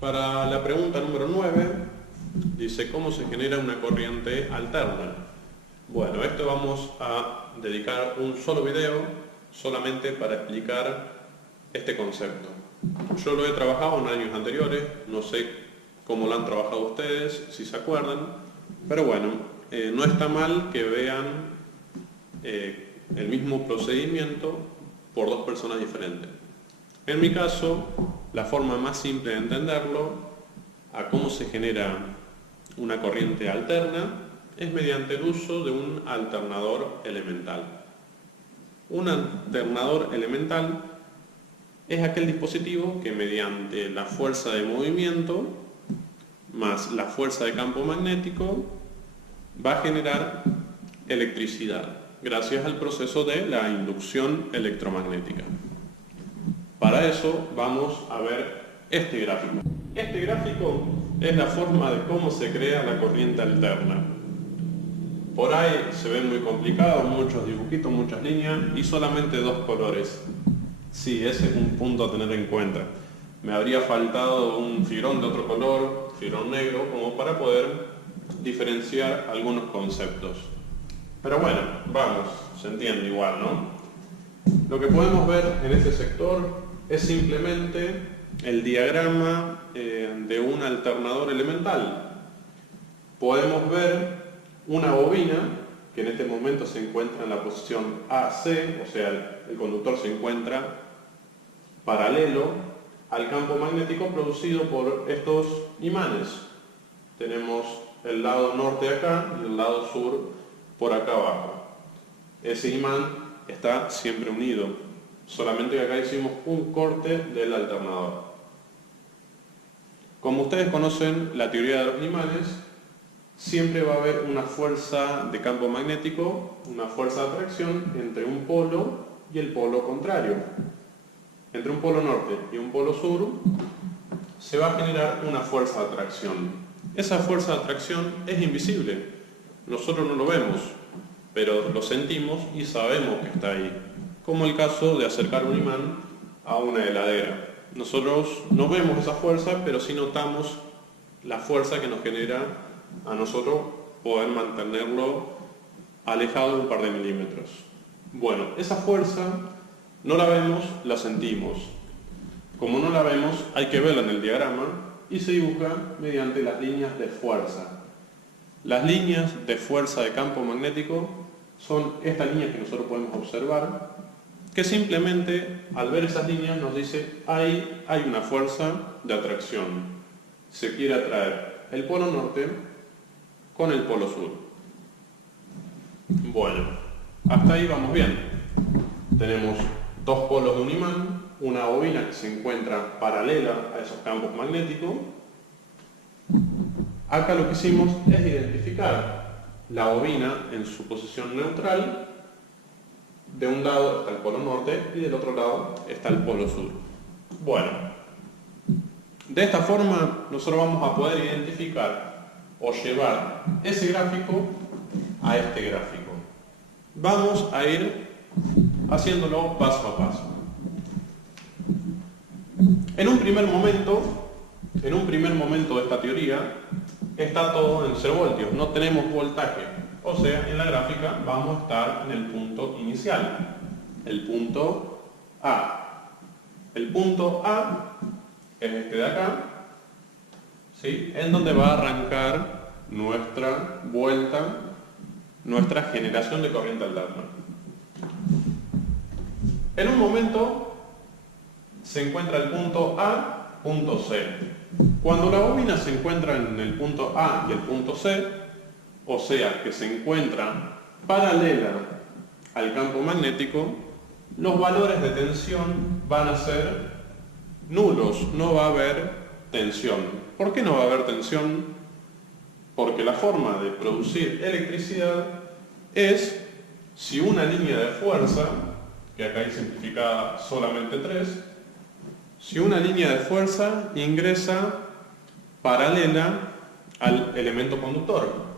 Para la pregunta número 9, dice ¿cómo se genera una corriente alterna? Bueno, esto vamos a dedicar un solo video solamente para explicar este concepto. Yo lo he trabajado en años anteriores, no sé cómo lo han trabajado ustedes, si se acuerdan, pero bueno, no está mal que vean el mismo procedimiento por dos personas diferentes. En mi caso, la forma más simple de entenderlo, a cómo se genera una corriente alterna, es mediante el uso de un alternador elemental. Un alternador elemental es aquel dispositivo que mediante la fuerza de movimiento más la fuerza de campo magnético va a generar electricidad gracias al proceso de la inducción electromagnética. Para eso vamos a ver este gráfico. Este gráfico es la forma de cómo se crea la corriente alterna. Por ahí se ven muy complicados, muchos dibujitos, muchas líneas y solamente dos colores. Sí, ese es un punto a tener en cuenta. Me habría faltado un fibrón de otro color, fibrón negro, como para poder diferenciar algunos conceptos. Pero bueno, vamos, se entiende igual, ¿no? Lo que podemos ver en este sector es simplemente el diagrama de un alternador elemental. Podemos ver una bobina que en este momento se encuentra en la posición AC, o sea, el conductor se encuentra paralelo al campo magnético producido por estos imanes. Tenemos el lado norte acá y el lado sur por acá abajo. Ese imán está siempre unido, solamente que acá hicimos un corte del alternador. Como ustedes conocen la teoría de los imanes, siempre va a haber una fuerza de campo magnético, una fuerza de atracción entre un polo y el polo contrario. Entre un polo norte y un polo sur se va a generar una fuerza de atracción. Esa fuerza de atracción es invisible, nosotros no lo vemos, pero lo sentimos y sabemos que está ahí, como el caso de acercar un imán a una heladera. Nosotros no vemos esa fuerza, pero sí notamos la fuerza que nos genera a nosotros poder mantenerlo alejado de un par de milímetros. Bueno, esa fuerza no la vemos, la sentimos. Como no la vemos, hay que verla en el diagrama y se dibuja mediante las líneas de fuerza. Las líneas de fuerza de campo magnético son estas líneas que nosotros podemos observar, que simplemente al ver esas líneas nos dice ahí hay una fuerza de atracción. Se quiere atraer el polo norte con el polo sur. Bueno, hasta ahí vamos bien. Tenemos dos polos de un imán, una bobina que se encuentra paralela a esos campos magnéticos. Acá lo que hicimos es identificar la bobina en su posición neutral. De un lado está el polo norte y del otro lado está el polo sur. Bueno, de esta forma nosotros vamos a poder identificar o llevar ese gráfico a este gráfico. Vamos a ir haciéndolo paso a paso. En un primer momento de esta teoría está todo en 0 voltios, no tenemos voltaje. O sea, en la gráfica vamos a estar en el punto inicial, el punto A. El punto A es este de acá, ¿sí? En donde va a arrancar nuestra vuelta, nuestra generación de corriente alterna. En un momento se encuentra el punto A, punto C. Cuando la bobina se encuentra en el punto A y el punto C, o sea que se encuentra paralela al campo magnético, los valores de tensión van a ser nulos, no va a haber tensión. ¿Por qué no va a haber tensión? Porque la forma de producir electricidad es si una línea de fuerza, que acá hay simplificada solamente 3, si una línea de fuerza ingresa paralela al elemento conductor.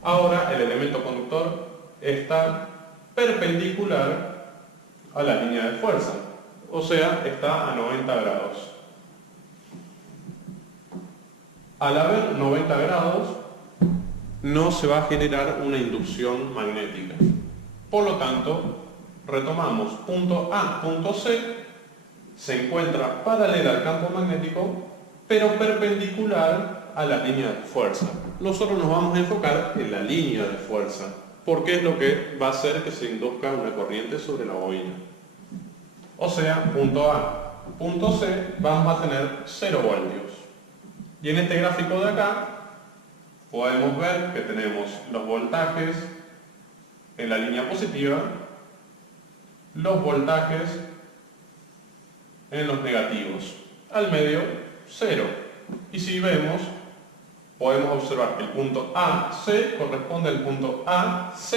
Ahora el elemento conductor está perpendicular a la línea de fuerza, o sea, está a 90 grados. Al haber 90 grados, no se va a generar una inducción magnética. Por lo tanto, retomamos punto A, punto C, se encuentra paralela al campo magnético, pero perpendicular a la línea de fuerza. Nosotros nos vamos a enfocar en la línea de fuerza, porque es lo que va a hacer que se induzca una corriente sobre la bobina. O sea, punto A, punto C, vamos a tener 0 voltios. Y en este gráfico de acá, podemos ver que tenemos los voltajes en la línea positiva, los voltajes en los negativos. Al medio, 0. Y si vemos, podemos observar que el punto AC corresponde al punto AC.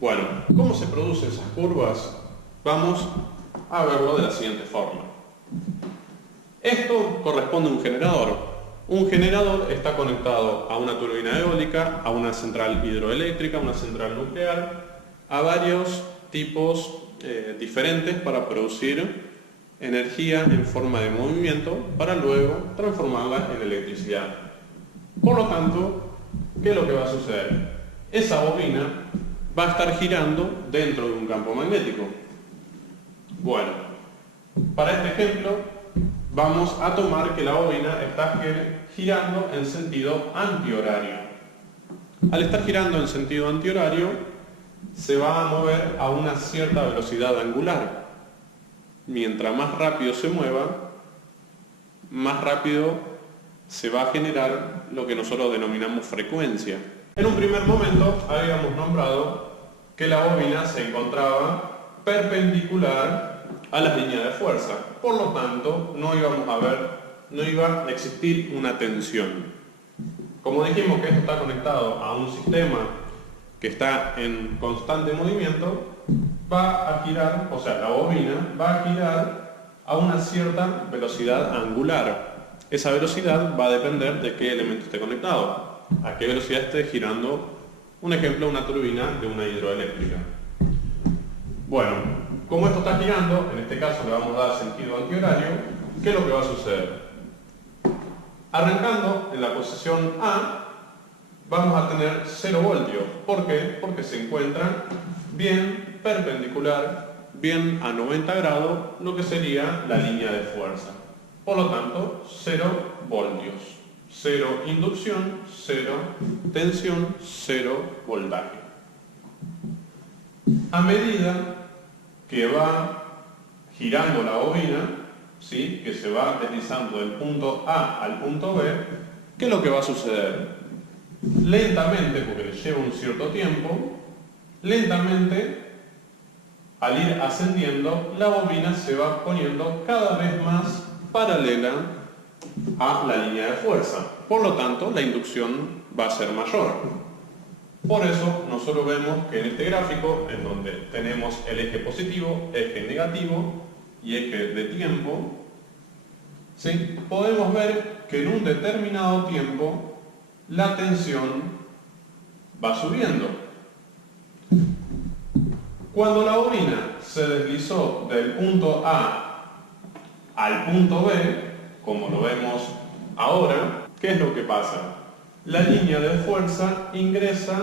Bueno, ¿cómo se producen esas curvas? Vamos a verlo de la siguiente forma. Esto corresponde a un generador. Un generador está conectado a una turbina eólica, a una central hidroeléctrica, a una central nuclear, a varios tipos diferentes para producir energía en forma de movimiento para luego transformarla en electricidad. Por lo tanto, ¿qué es lo que va a suceder? Esa bobina va a estar girando dentro de un campo magnético. Bueno, para este ejemplo vamos a tomar que la bobina está girando en sentido antihorario. Al estar girando en sentido antihorario, se va a mover a una cierta velocidad angular. Mientras más rápido se mueva, más rápido se va a generar lo que nosotros denominamos frecuencia. En un primer momento habíamos nombrado que la bobina se encontraba perpendicular a las líneas de fuerza. Por lo tanto, no iba a existir una tensión. Como dijimos que esto está conectado a un sistema que está en constante movimiento, va a girar, o sea, la bobina va a girar a una cierta velocidad angular. Esa velocidad va a depender de qué elemento esté conectado, a qué velocidad esté girando, un ejemplo, una turbina de una hidroeléctrica. Bueno, como esto está girando, en este caso le vamos a dar sentido antihorario, ¿qué es lo que va a suceder? Arrancando en la posición A, vamos a tener 0 voltios. ¿Por qué? Porque se encuentra bien perpendicular, bien a 90 grados, lo que sería la línea de fuerza. Por lo tanto, 0 voltios. 0 inducción, 0 tensión, 0 voltaje. A medida que va girando la bobina, ¿sí?, que se va deslizando del punto A al punto B, ¿qué es lo que va a suceder? Lentamente, porque le lleva un cierto tiempo, lentamente, al ir ascendiendo, la bobina se va poniendo cada vez más paralela a la línea de fuerza. Por lo tanto, la inducción va a ser mayor. Por eso, nosotros vemos que en este gráfico, en donde tenemos el eje positivo, eje negativo y eje de tiempo, ¿sí?, podemos ver que en un determinado tiempo la tensión va subiendo. Cuando la bobina se deslizó del punto A al punto B, como lo vemos ahora, ¿qué es lo que pasa? La línea de fuerza ingresa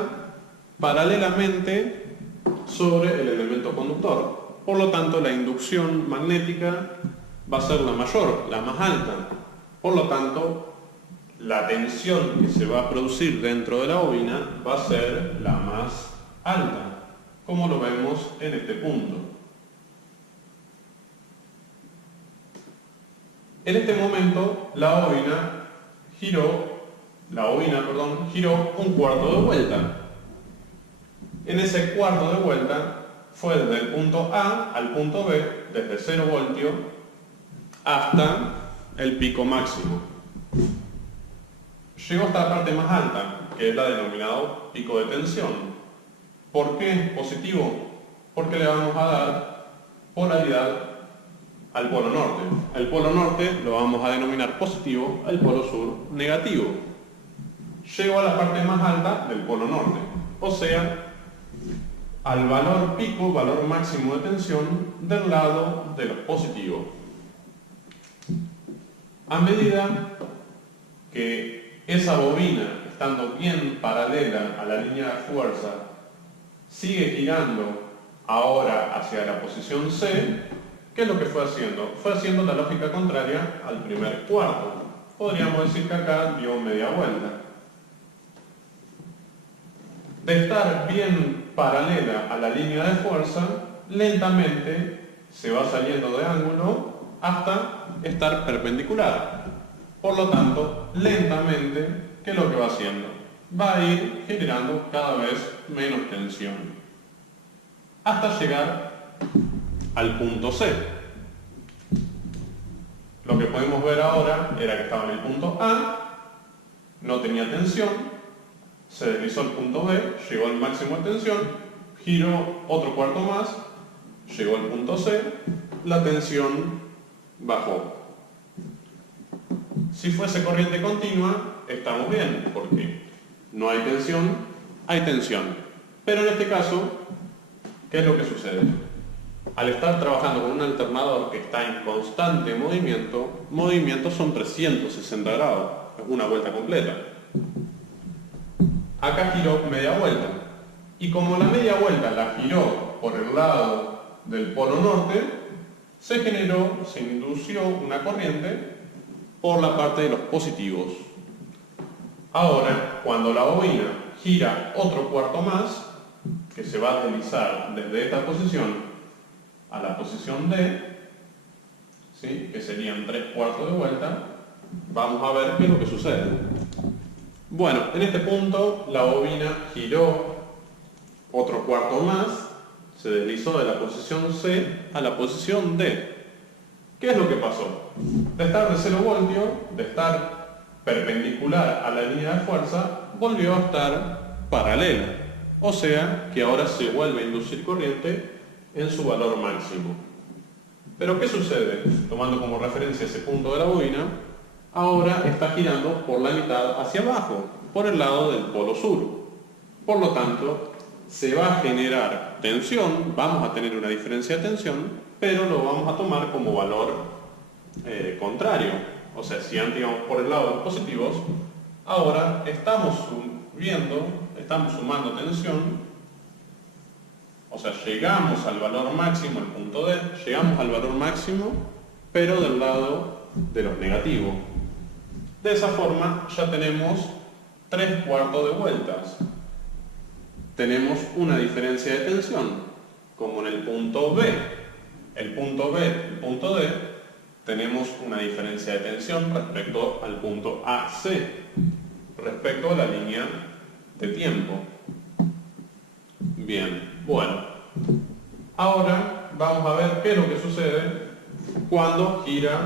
paralelamente sobre el elemento conductor. Por lo tanto, la inducción magnética va a ser la mayor, la más alta. Por lo tanto, la tensión que se va a producir dentro de la bobina va a ser la más alta, como lo vemos en este punto. En este momento la bobina giró un cuarto de vuelta. En ese cuarto de vuelta fue desde el punto A al punto B, desde 0 voltios hasta el pico máximo. Llegó hasta la parte más alta, que es la denominada pico de tensión. ¿Por qué positivo? Porque le vamos a dar polaridad al polo norte. El polo norte lo vamos a denominar positivo, el polo sur negativo. Llegó a la parte más alta del polo norte, o sea, al valor pico, valor máximo de tensión del lado de los positivos. A medida que esa bobina, estando bien paralela a la línea de fuerza, sigue girando ahora hacia la posición C. ¿Qué es lo que fue haciendo? Fue haciendo la lógica contraria al primer cuarto. Podríamos decir que acá dio media vuelta. De estar bien paralela a la línea de fuerza, lentamente se va saliendo de ángulo hasta estar perpendicular. Por lo tanto, lentamente, ¿qué es lo que va haciendo? Va a ir generando cada vez menos tensión, hasta llegar al punto C. Lo que podemos ver ahora era que estaba en el punto A, no tenía tensión, se deslizó al punto B, llegó al máximo de tensión, giró otro cuarto más, llegó al punto C, la tensión bajó. Si fuese corriente continua, estamos bien, porque no hay tensión, hay tensión. Pero en este caso, ¿qué es lo que sucede? Al estar trabajando con un alternador que está en constante movimientos son 360 grados, es una vuelta completa. Acá giró media vuelta, y como la media vuelta la giró por el lado del polo norte, se indució una corriente por la parte de los positivos. Ahora, cuando la bobina gira otro cuarto más, que se va a deslizar desde esta posición a la posición D, ¿sí?, que serían 3/4 de vuelta, vamos a ver qué es lo que sucede. Bueno, en este punto la bobina giró otro cuarto más, se deslizó de la posición C a la posición D. ¿Qué es lo que pasó? De estar de 0 voltios, de estar perpendicular a la línea de fuerza, volvió a estar paralela. O sea que ahora se vuelve a inducir corriente en su valor máximo. Pero ¿qué sucede? Tomando como referencia ese punto de la bobina, ahora está girando por la mitad hacia abajo, por el lado del polo sur. Por lo tanto, se va a generar tensión, vamos a tener una diferencia de tensión, pero lo vamos a tomar como valor contrario. O sea, si antes íbamos por el lado de los positivos, ahora estamos sumando tensión. O sea, llegamos al valor máximo, el punto D, llegamos al valor máximo, pero del lado de los negativos. De esa forma ya tenemos 3/4 de vueltas. Tenemos una diferencia de tensión, como en el punto B. El punto B, el punto D, tenemos una diferencia de tensión respecto al punto AC, respecto a la línea de tiempo. Bien, bueno. Ahora vamos a ver qué es lo que sucede cuando gira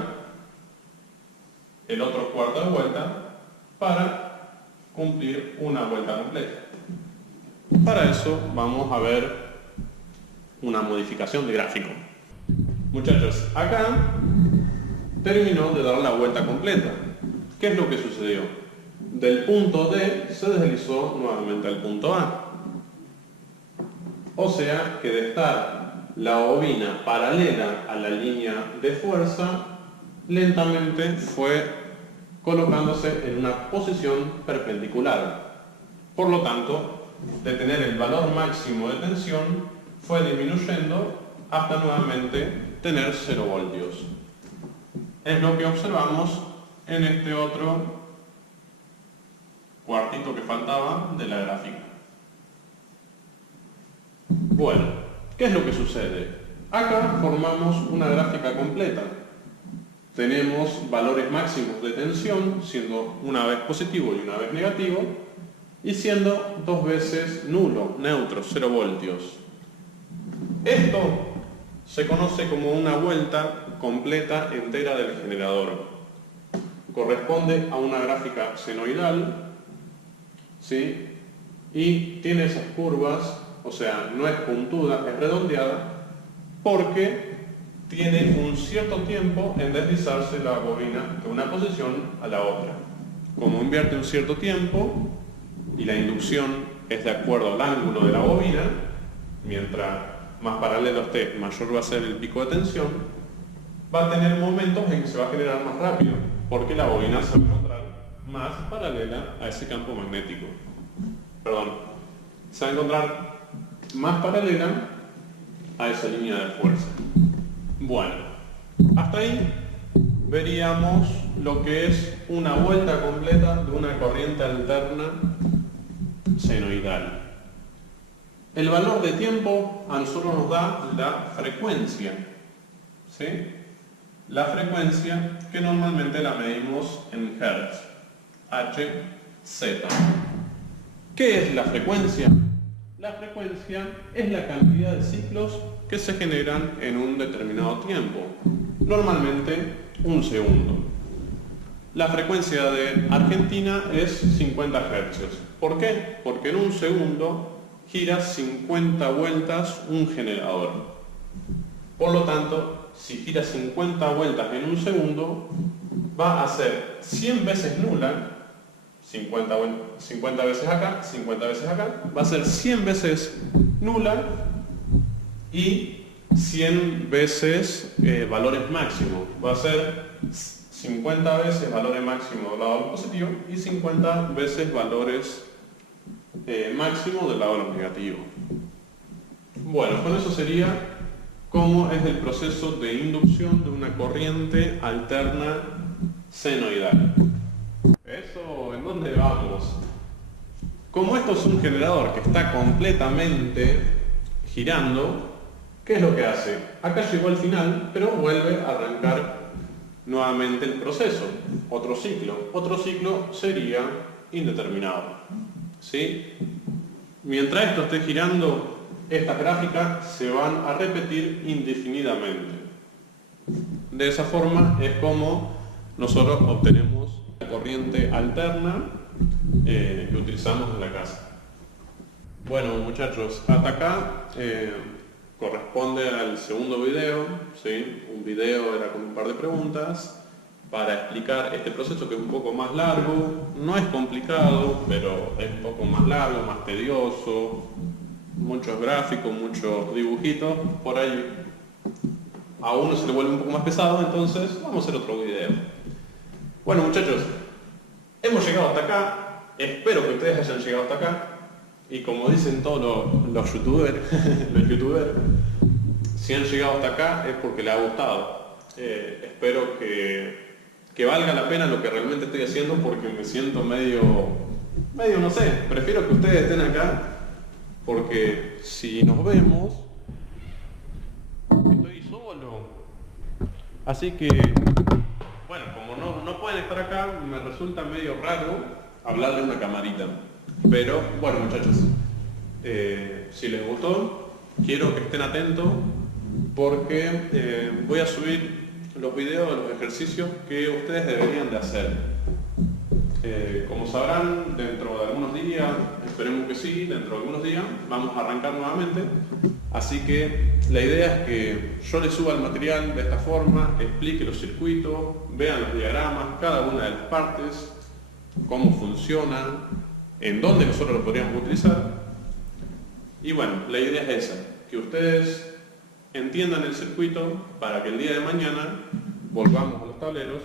el otro cuarto de vuelta para cumplir una vuelta completa. Para eso vamos a ver una modificación de gráfico. Muchachos, acá terminó de dar la vuelta completa. ¿Qué es lo que sucedió? Del punto D se deslizó nuevamente al punto A. O sea que de estar la bobina paralela a la línea de fuerza, lentamente fue colocándose en una posición perpendicular. Por lo tanto, de tener el valor máximo de tensión, fue disminuyendo hasta nuevamente tener 0 voltios. Es lo que observamos en este otro cuartito que faltaba de la gráfica. Bueno, ¿qué es lo que sucede? Acá formamos una gráfica completa. Tenemos valores máximos de tensión, siendo una vez positivo y una vez negativo, y siendo 2 veces nulo, neutro, 0 voltios. Esto se conoce como una vuelta completa entera del generador. Corresponde a una gráfica senoidal, ¿sí?, y tiene esas curvas, o sea, no es puntuda, es redondeada, porque tiene un cierto tiempo en deslizarse la bobina de una posición a la otra. Como invierte un cierto tiempo y la inducción es de acuerdo al ángulo de la bobina, mientras más paralelo esté, mayor va a ser el pico de tensión, va a tener momentos en que se va a generar más rápido, porque la bobina se va a encontrar más paralela a ese campo magnético. Perdón, se va a encontrar más paralela a esa línea de fuerza. Bueno, hasta ahí veríamos lo que es una vuelta completa de una corriente alterna senoidal. El valor de tiempo a nosotros nos da la frecuencia, ¿sí? La frecuencia que normalmente la medimos en Hertz, Hz. ¿Qué es la frecuencia? La frecuencia es la cantidad de ciclos que se generan en un determinado tiempo, normalmente un segundo. La frecuencia de Argentina es 50 Hz. ¿Por qué? Porque en un segundo gira 50 vueltas un generador. Por lo tanto, si gira 50 vueltas en un segundo, va a ser 100 veces nula, 50 veces acá, 50 veces acá, va a ser 100 veces nula y 100 veces valores máximos. Va a ser 50 veces valores máximos del lado positivo y 50 veces valores máximos del lado negativo. Bueno, con eso sería cómo es el proceso de inducción de una corriente alterna senoidal. ¿Eso en dónde vamos? Como esto es un generador que está completamente girando, ¿qué es lo que hace? Acá llegó al final, pero vuelve a arrancar nuevamente el proceso. Otro ciclo. Otro ciclo sería indeterminado, ¿sí? Mientras esto esté girando, estas gráficas se van a repetir indefinidamente. De esa forma es como nosotros obtenemos la corriente alterna que utilizamos en la casa. Bueno, muchachos, hasta acá corresponde al segundo video, ¿sí? Un video era con un par de preguntas para explicar este proceso, que es un poco más largo. No es complicado, pero es un poco más largo, más tedioso, muchos gráficos, muchos dibujitos, por ahí a uno se le vuelve un poco más pesado, entonces vamos a hacer otro video. Bueno, muchachos, hemos llegado hasta acá, espero que ustedes hayan llegado hasta acá, y como dicen todos los youtubers, si han llegado hasta acá es porque les ha gustado. Espero que valga la pena lo que realmente estoy haciendo, porque me siento medio no sé, prefiero que ustedes estén acá, porque si nos vemos, estoy solo. Así que, bueno, como no pueden estar acá, me resulta medio raro hablar de una camarita. Pero, bueno, muchachos, si les gustó, quiero que estén atentos, porque voy a subir los videos de los ejercicios que ustedes deberían de hacer. Como sabrán, dentro de algunos días, esperemos que sí, dentro de algunos días vamos a arrancar nuevamente. Así que la idea es que yo les suba el material de esta forma, explique los circuitos, vean los diagramas, cada una de las partes, cómo funcionan, en dónde nosotros lo podríamos utilizar. Y bueno, la idea es esa, que ustedes entiendan el circuito para que el día de mañana volvamos a los tableros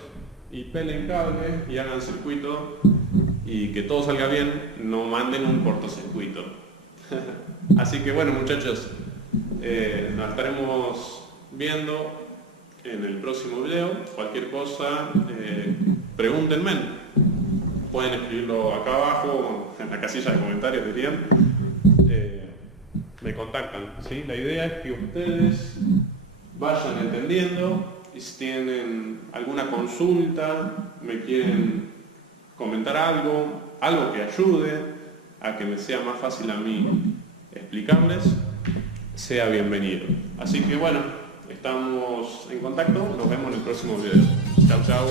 y pelen cables y hagan circuito y que todo salga bien, no manden un cortocircuito. Así que bueno, muchachos, nos estaremos viendo en el próximo video. Cualquier cosa, pregúntenme. Pueden escribirlo acá abajo, en la casilla de comentarios dirían. Me contactan, ¿sí? La idea es que ustedes vayan entendiendo, y si tienen alguna consulta, me quieren comentar algo que ayude a que me sea más fácil a mí explicarles, sea bienvenido. Así que bueno, estamos en contacto, nos vemos en el próximo video. Chao, chao.